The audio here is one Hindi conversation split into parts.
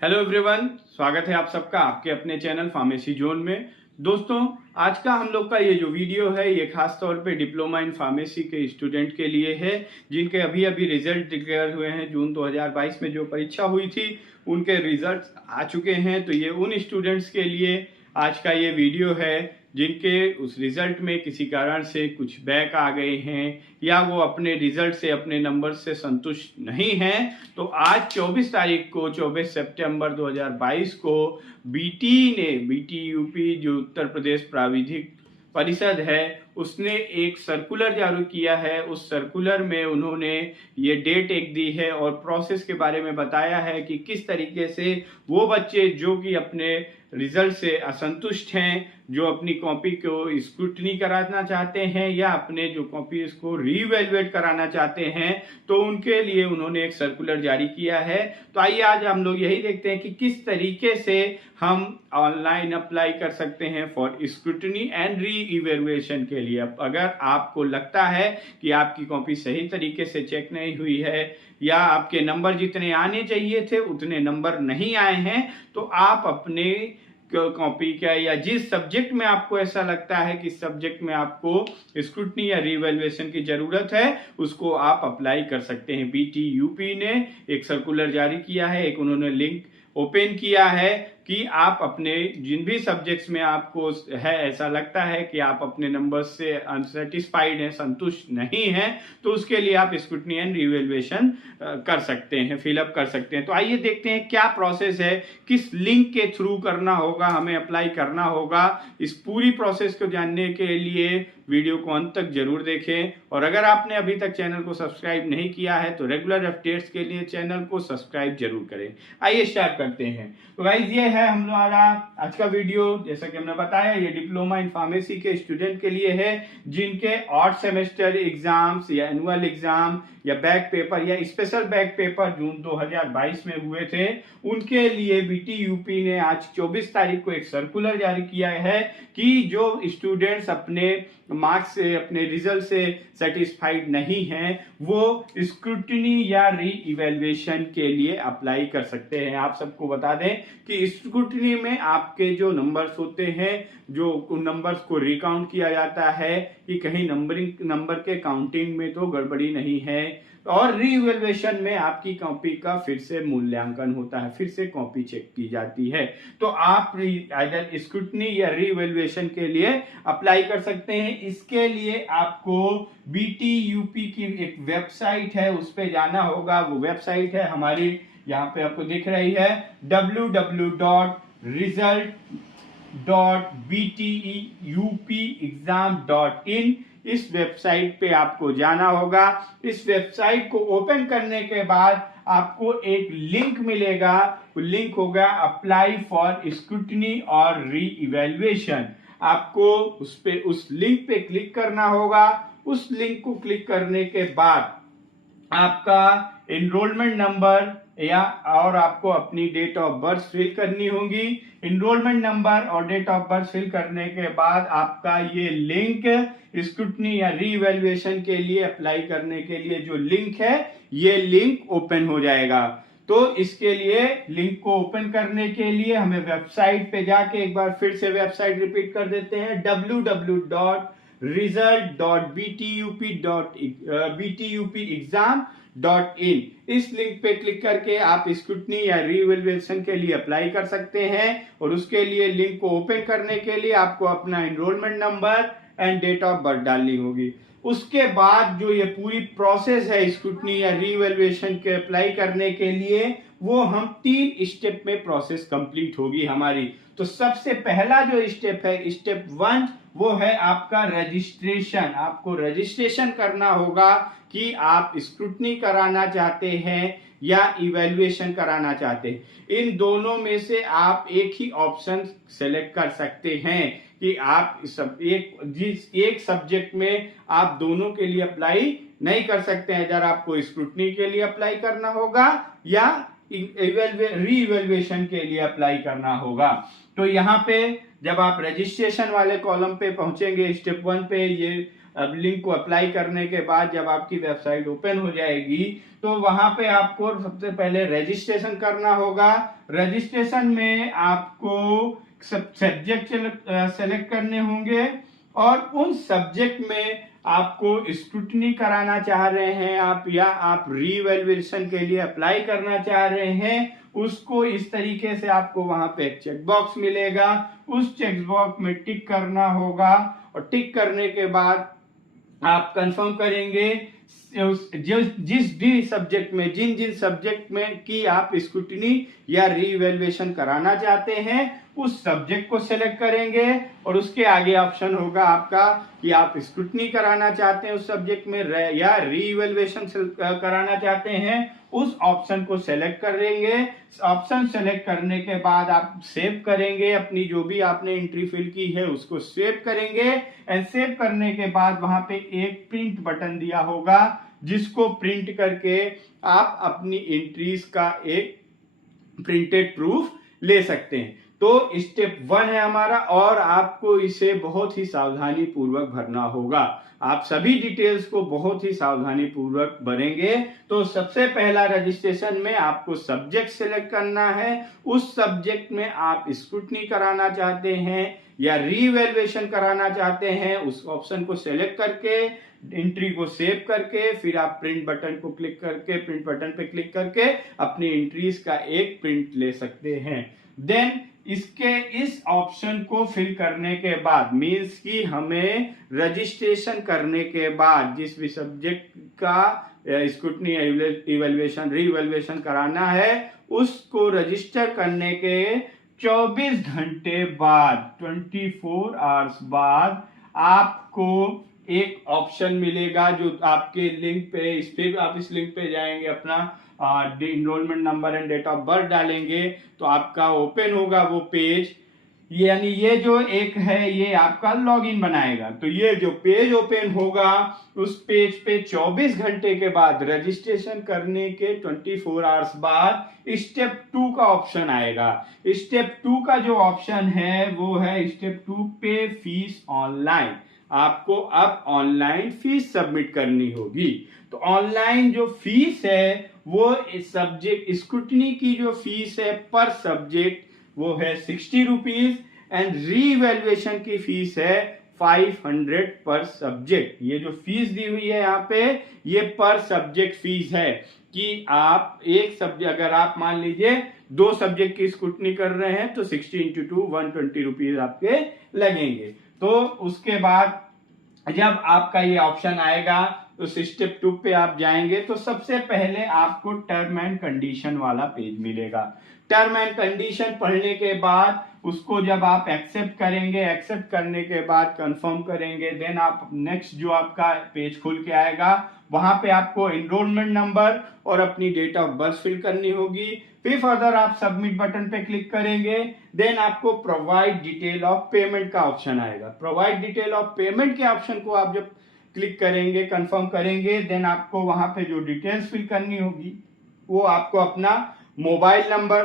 हेलो एवरीवन, स्वागत है आप सबका आपके अपने चैनल फार्मेसी जोन में। दोस्तों, आज का हम लोग का ये जो वीडियो है ये खास तौर पे डिप्लोमा इन फार्मेसी के स्टूडेंट के लिए है जिनके अभी अभी रिजल्ट डिक्लेयर हुए हैं। जून 2022 में जो परीक्षा हुई थी उनके रिजल्ट्स आ चुके हैं। तो ये उन स्टूडेंट्स के लिए आज का ये वीडियो है जिनके उस रिजल्ट में किसी कारण से कुछ बैक आ गए हैं या वो अपने रिजल्ट से अपने नंबर से संतुष्ट नहीं हैं। तो आज 24 तारीख को 24 सितंबर 2022 को बीटी यूपी जो उत्तर प्रदेश प्राविधिक परिषद है उसने एक सर्कुलर जारी किया है। उस सर्कुलर में उन्होंने ये डेट एक दी है और प्रोसेस के बारे में बताया है कि किस तरीके से वो बच्चे जो कि अपने रिजल्ट से असंतुष्ट हैं, जो अपनी कॉपी को स्क्रूटनी कराना चाहते हैं या अपने जो कॉपी को रीवैल्यूएट कराना चाहते हैं, तो उनके लिए उन्होंने एक सर्कुलर जारी किया है। तो आइए आज हम लोग यही देखते हैं कि किस तरीके से हम ऑनलाइन अप्लाई कर सकते हैं for scrutiny and re evaluation के लिए। अगर आपको लगता है कि आपकी कॉपी सही तरीके से चेक नहीं हुई है या आपके नंबर जितने आने चाहिए थे उतने नंबर नहीं आए हैं, तो आप अपने कॉपी का या जिस सब्जेक्ट में आपको ऐसा लगता है कि सब्जेक्ट में आपको स्क्रूटनी या रिवैल्यूएशन की जरूरत है उसको आप अप्लाई कर सकते हैं। बीटी यूपी ने एक सर्कुलर जारी किया है, एक उन्होंने लिंक ओपन किया है कि आप अपने जिन भी सब्जेक्ट्स में आपको है ऐसा लगता है कि आप अपने नंबर से अनसेटिस्फाइड हैं, संतुष्ट नहीं हैं, तो उसके लिए आप स्क्रूटनी एंड रिवैल्यूएशन कर सकते हैं, फिलअप कर सकते हैं। तो आइए देखते हैं क्या प्रोसेस है, किस लिंक के थ्रू करना होगा, हमें अप्लाई करना होगा। इस पूरी प्रोसेस को जानने के लिए वीडियो को अंत तक जरूर देखें और अगर आपने अभी तक चैनल को सब्सक्राइब नहीं किया है तो रेगुलर अपडेट्स के लिए चैनल को सब्सक्राइब जरूर करें। आइए स्टार्ट करते हैं। तो गाइस ये है हमारा आज का वीडियो। जैसा कि हमने बताया ये डिप्लोमा इन फार्मेसी के स्टूडेंट के लिए है जिनके ऑड सेमेस्टर एग्जाम्स या एनुअल एग्जाम या बैक पेपर या स्पेशल बैक पेपर जून 2022 में हुए थे। उनके लिए बीटी यूपी ने आज 24 तारीख को एक सर्कुलर जारी किया है कि जो स्टूडेंट्स अपने मार्क्स से अपने रिजल्ट से सेटिस्फाइड नहीं हैं वो स्क्रूटनी या री इवैल्यूएशन के लिए अप्लाई कर सकते हैं। आप सबको बता दें कि स्क्रूटनी में आपके जो नंबर्स होते हैं, जो उन नंबर्स को रिकाउंट किया जाता है कि कहीं नंबर के काउंटिंग में तो गड़बड़ी नहीं है, और रीइवैल्यूएशन में आपकी कॉपी का फिर से मूल्यांकन होता है, फिर से कॉपी चेक की जाती है। तो आप आइदर स्क्रूटनी या रीइवैल्यूएशन के लिए अप्लाई कर सकते हैं। इसके लिए आपको बीटी यूपी की एक वेबसाइट है उस पे जाना होगा। वो वेबसाइट है हमारी, यहाँ पे आपको दिख रही है www.result.bteupexam.in। इस वेबसाइट पे आपको जाना होगा। इस वेबसाइट को ओपन करने के बाद आपको एक लिंक मिलेगा, वो लिंक होगा अप्लाई फॉर स्क्रूटनी और री इवैल्यूएशन। आपको उस लिंक पे क्लिक करना होगा। उस लिंक को क्लिक करने के बाद आपका एनरोलमेंट नंबर या और आपको अपनी डेट ऑफ बर्थ फिल करनी होगी। एनरोलमेंट नंबर और डेट ऑफ बर्थ फिल करने के बाद आपका ये लिंक स्क्रूटनी या रीइवैल्यूएशन के लिए अप्लाई करने के लिए जो लिंक है ये लिंक ओपन हो जाएगा। तो इसके लिए लिंक को ओपन करने के लिए हमें वेबसाइट पे जाके एक बार फिर से वेबसाइट रिपीट कर देते हैं www.result.bteupexam.in। इस लिंक पे क्लिक करके आप स्क्रूटनी या रीइवैल्यूएशन के लिए अप्लाई कर सकते हैं और उसके लिए लिंक को ओपन करने के लिए आपको अपना enrolment number and date of birth डालनी होगी। उसके बाद जो ये पूरी प्रोसेस है स्क्रूटनी या रीइवैल्यूएशन के अप्लाई करने के लिए, वो हम 3 स्टेप में प्रोसेस कंप्लीट होगी हमारी। तो सबसे पहला जो स्टेप है, स्टेप 1, वो है आपका रजिस्ट्रेशन। आपको रजिस्ट्रेशन करना होगा कि आप स्क्रूटनी कराना चाहते हैं या इवैल्यूएशन कराना चाहते हैं। इन दोनों में से आप एक ही ऑप्शन सेलेक्ट कर सकते हैं कि आप एक सब्जेक्ट में आप दोनों के लिए अप्लाई नहीं कर सकते हैं। अगर आपको स्क्रूटनी के लिए अप्लाई करना होगा या रीइवैल्यूएशन के लिए अप्लाई करना होगा। तो यहाँ पे जब आप रजिस्ट्रेशन वाले कॉलम पे पहुंचेंगे, स्टेप 1 पे, ये अब लिंक को अप्लाई करने के बाद जब आपकी वेबसाइट ओपन हो जाएगी तो वहां पे आपको सबसे पहले रजिस्ट्रेशन करना होगा। रजिस्ट्रेशन में आपको सब सब्जेक्ट सेलेक्ट करने होंगे और उन सब्जेक्ट में आपको स्क्रूटनी कराना चाह रहे हैं आप या आप रीवैल्यूएशन के लिए अप्लाई करना चाह रहे हैं, उसको इस तरीके से आपको वहां पे एक चेक बॉक्स मिलेगा, उस चेक बॉक्स में टिक करना होगा और टिक करने के बाद आप कंफर्म करेंगे जिस भी सब्जेक्ट में जिन सब्जेक्ट में की आप स्क्रूटनी या रीवैल्यूएशन कराना चाहते हैं उस सब्जेक्ट को सिलेक्ट करेंगे और उसके आगे ऑप्शन होगा आपका कि आप स्क्रूटनी कराना चाहते हैं उस सब्जेक्ट में या रीवैल्यूएशन कराना चाहते हैं, उस ऑप्शन को सेलेक्ट करेंगे। ऑप्शन सेलेक्ट करने के बाद आप सेव करेंगे, अपनी जो भी आपने एंट्री फिल की है उसको सेव करेंगे एंड सेव करने के बाद वहां पे एक प्रिंट बटन दिया होगा जिसको प्रिंट करके आप अपनी एंट्रीज का एक प्रिंटेड प्रूफ ले सकते हैं। तो स्टेप 1 है हमारा और आपको इसे बहुत ही सावधानी पूर्वक भरना होगा। आप सभी डिटेल्स को बहुत ही सावधानी पूर्वक भरेंगे। तो सबसे पहला रजिस्ट्रेशन में आपको सब्जेक्ट सिलेक्ट करना है, उस सब्जेक्ट में आप स्क्रूटनी कराना चाहते हैं या रीवैल्यूएशन कराना चाहते हैं, उस ऑप्शन को सिलेक्ट करके एंट्री को सेव करके फिर आप प्रिंट बटन को क्लिक करके प्रिंट बटन पे क्लिक करके अपनी एंट्रीज का एक प्रिंट ले सकते हैं। देन इस ऑप्शन को फिल करने के बाद मीन्स कि हमें रजिस्ट्रेशन करने के बाद जिस भी सब्जेक्ट का स्क्रूटनी इवैल्यूएशन रीवैल्यूएशन कराना है उसको रजिस्टर करने के 24 घंटे बाद 24 आवर्स बाद आपको एक ऑप्शन मिलेगा जो आपके लिंक पे इस लिंक पे जाएंगे, अपना enrolment number and date of birth डालेंगे तो आपका ओपन होगा वो पेज। यानी ये जो एक है ये आपका लॉगिन बनाएगा। तो ये जो पेज ओपन होगा उस पेज पे 24 घंटे के बाद रजिस्ट्रेशन करने के 24 आवर्स बाद स्टेप 2 का ऑप्शन आएगा। स्टेप 2 का जो ऑप्शन है वो है स्टेप 2 पे फीस ऑनलाइन। आपको अब ऑनलाइन फीस सबमिट करनी होगी। तो ऑनलाइन जो फीस है वो सब्जेक्ट स्क्रूटनी की जो फीस है पर सब्जेक्ट वो है 60 रुपीज एंड रीवैल्यूएशन की फीस है 500 पर सब्जेक्ट। ये जो फीस दी हुई है यहाँ पे ये पर सब्जेक्ट फीस है कि आप एक सब्जेक्ट अगर आप मान लीजिए 2 सब्जेक्ट की स्क्रूटनी कर रहे हैं तो 60 × 2 120 रुपीज आपके लगेंगे। तो उसके बाद जब आपका ये ऑप्शन आएगा उस स्टेप 2 पे आप जाएंगे तो सबसे पहले आपको टर्म एंड कंडीशन वाला पेज मिलेगा। टर्म एंड कंडीशन पढ़ने के बाद उसको जब आप एक्सेप्ट करेंगे, एक्सेप्ट करने के बाद कंफर्म करेंगे, देन आप नेक्स्ट जो आपका पेज खुल के आएगा वहां पे आपको एनरोलमेंट नंबर और अपनी डेट ऑफ बर्थ फिल करनी होगी। फिर फर्दर आप सबमिट बटन पे क्लिक करेंगे, देन आपको प्रोवाइड डिटेल ऑफ पेमेंट का ऑप्शन आएगा। प्रोवाइड डिटेल ऑफ पेमेंट के ऑप्शन को आप जब क्लिक करेंगे, कंफर्म करेंगे, देन आपको वहां पे जो डिटेल्स फिल करनी होगी वो आपको अपना mobile number,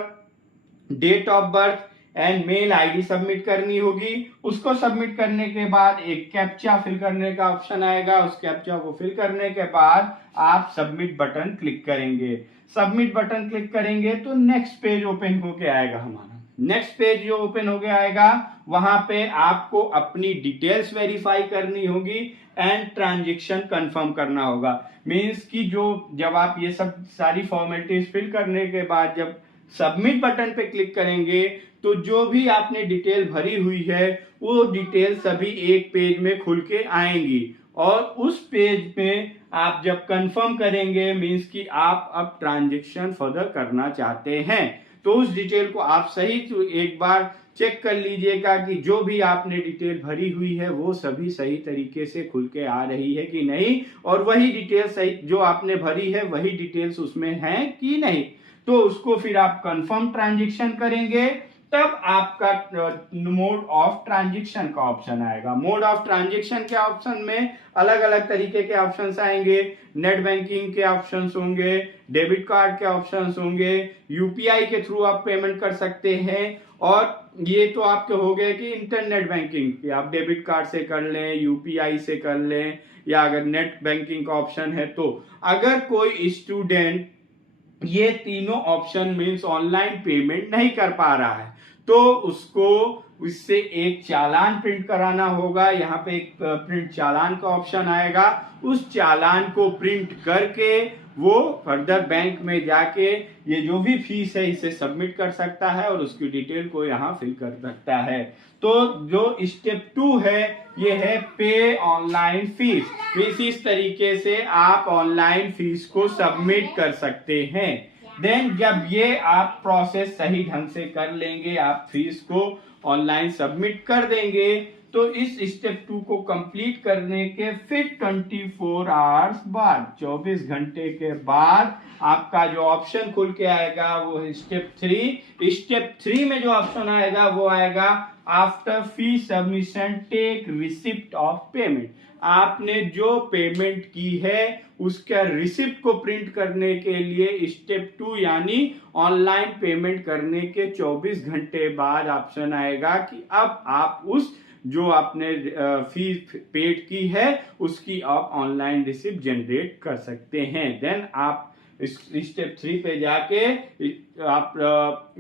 date of birth and mail ID submit करनी होगी। उसको सबमिट करने के बाद एक कैप्चा फिल करने का ऑप्शन आएगा। उस कैप्चा को फिल करने के बाद आप सबमिट बटन क्लिक करेंगे। सबमिट बटन क्लिक करेंगे तो नेक्स्ट पेज ओपन होके आएगा हमारा। नेक्स्ट पेज जो ओपन होके आएगा वहां पे आपको अपनी डिटेल्स वेरीफाई करनी होगी एंड ट्रांजैक्शन कंफर्म करना होगा। मींस कि जो जब आप ये सब सारी फॉर्मेलिटीज फिल करने के बाद जब सबमिट बटन पे क्लिक करेंगे तो जो भी आपने डिटेल भरी हुई है वो डिटेल सभी एक पेज में खुल के आएंगी और उस पेज में आप जब कंफर्म करेंगे मींस कि आप अब ट्रांजैक्शन फर्दर करना चाहते हैं तो उस डिटेल को आप सही एक बार चेक कर लीजिएगा कि जो भी आपने डिटेल भरी हुई है वो सभी सही तरीके से खुल के आ रही है कि नहीं और वही डिटेल सही जो आपने भरी है वही डिटेल्स उसमें हैं कि नहीं। तो उसको फिर आप कंफर्म ट्रांजैक्शन करेंगे तब आपका मोड ऑफ ट्रांजैक्शन का ऑप्शन आएगा। मोड ऑफ ट्रांजैक्शन के ऑप्शन में अलग अलग तरीके के ऑप्शंस आएंगे। नेट बैंकिंग के ऑप्शंस होंगे, डेबिट कार्ड के ऑप्शंस होंगे, यूपीआई के थ्रू आप पेमेंट कर सकते हैं। और ये तो आपके हो गए कि इंटरनेट बैंकिंग, आप डेबिट कार्ड से कर लें, यूपीआई से कर लें, या अगर नेट बैंकिंग का ऑप्शन है तो। अगर कोई स्टूडेंट ये तीनों ऑप्शन मीन्स ऑनलाइन पेमेंट नहीं कर पा रहा है तो उसको इससे एक चालान प्रिंट कराना होगा। यहाँ पे एक प्रिंट चालान का ऑप्शन आएगा। उस चालान को प्रिंट करके वो फर्दर बैंक में जाके ये जो भी फीस है इसे सबमिट कर सकता है और उसकी डिटेल को यहाँ फिल कर सकता है। तो जो स्टेप 2 है ये है पे ऑनलाइन फीस। इस तरीके से आप ऑनलाइन फीस को सबमिट कर सकते हैं। देन जब ये आप प्रोसेस सही ढंग से कर लेंगे, आप फीस को ऑनलाइन सबमिट कर देंगे, तो इस स्टेप 2 को कंप्लीट करने के फिर 24 आवर्स बाद, 24 घंटे के बाद आपका जो ऑप्शन खुल के आएगा वो है स्टेप 3। स्टेप 3 में जो ऑप्शन आएगा वो आएगा after fee submission take receipt of payment. आपने जो पेमेंट की है उसका रिसिप्ट को प्रिंट करने के लिए स्टेप 2 यानी ऑनलाइन पेमेंट करने के 24 घंटे बाद ऑप्शन आएगा कि अब आप उस जो आपने फीस पेड की है उसकी आप ऑनलाइन रिसिप्ट जनरेट कर सकते हैं। देन आप स्टेप 3 पे जाके आप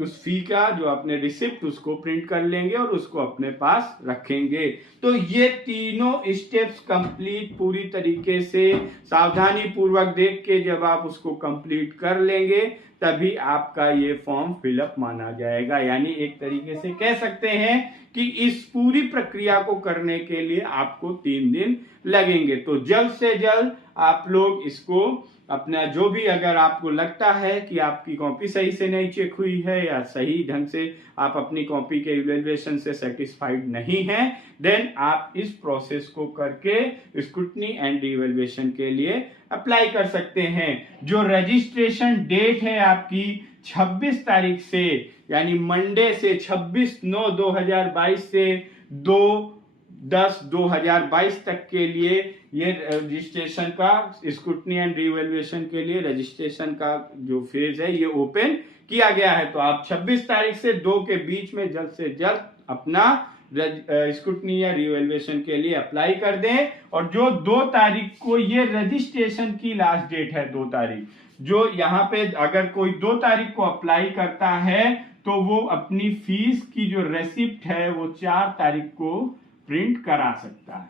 उस फी का जो आपने रिसिप्ट उसको प्रिंट कर लेंगे और उसको अपने पास रखेंगे। तो ये तीनों स्टेप्स कंप्लीट पूरी तरीके से सावधानी पूर्वक देख के जब आप उसको कंप्लीट कर लेंगे तभी आपका ये फॉर्म फिलअप माना जाएगा। यानी एक तरीके से कह सकते हैं कि इस पूरी प्रक्रिया को करने के लिए आपको 3 दिन लगेंगे। तो जल्द से जल्द आप लोग इसको अपना जो भी, अगर आपको लगता है कि आपकी कॉपी सही से नहीं चेक हुई है या सही ढंग से आप अपनी कॉपी के इवैल्यूएशन से सेटिस्फाइड नहीं हैं, देन आप इस प्रोसेस को करके स्क्रूटनी एंड इवैल्यूएशन के लिए अप्लाई कर सकते हैं। जो रजिस्ट्रेशन डेट है आपकी 26 तारीख से, यानी मंडे से 26/9/2022 से 2/10/2022 तक के लिए ये रजिस्ट्रेशन का स्क्रूटनी एंड रिवैल्यूएशन के लिए रजिस्ट्रेशन का जो फेज है ये ओपन किया गया है। तो आप 26 तारीख से 2 के बीच में जल्द से जल्द अपना स्क्रूटनी या रिवैल्यूएशन के लिए अप्लाई कर दें। और जो 2 तारीख को ये रजिस्ट्रेशन की लास्ट डेट है, 2 तारीख, जो यहाँ पे अगर कोई 2 तारीख को अप्लाई करता है तो वो अपनी फीस की जो रेसिप्ट है वो 4 तारीख को प्रिंट करा सकता है।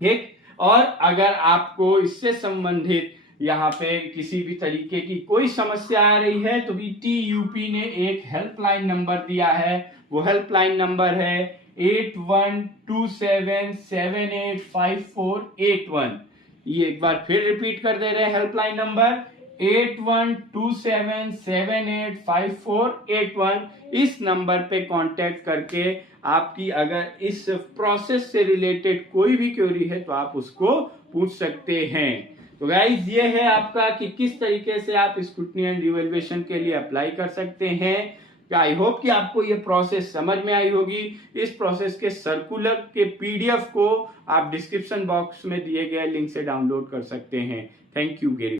ठीक। और अगर आपको इससे संबंधित यहाँ पे किसी भी तरीके की कोई समस्या आ रही है तो TUP ने एक हेल्पलाइन नंबर दिया है। वो हेल्पलाइन नंबर है 8127785481। ये एक बार फिर रिपीट कर दे रहे हैं, हेल्पलाइन नंबर 8127785481। इस नंबर पे कांटेक्ट करके आपकी अगर इस प्रोसेस से रिलेटेड कोई भी क्वेरी है तो आप उसको पूछ सकते हैं। तो गाइज ये है आपका कि किस तरीके से आप स्क्रूटनी एंड इवैल्यूएशन के लिए अप्लाई कर सकते हैं। आई होप कि आपको ये प्रोसेस समझ में आई होगी। इस प्रोसेस के सर्कुलर के PDF को आप डिस्क्रिप्शन बॉक्स में दिए गए लिंक से डाउनलोड कर सकते हैं। Thank you very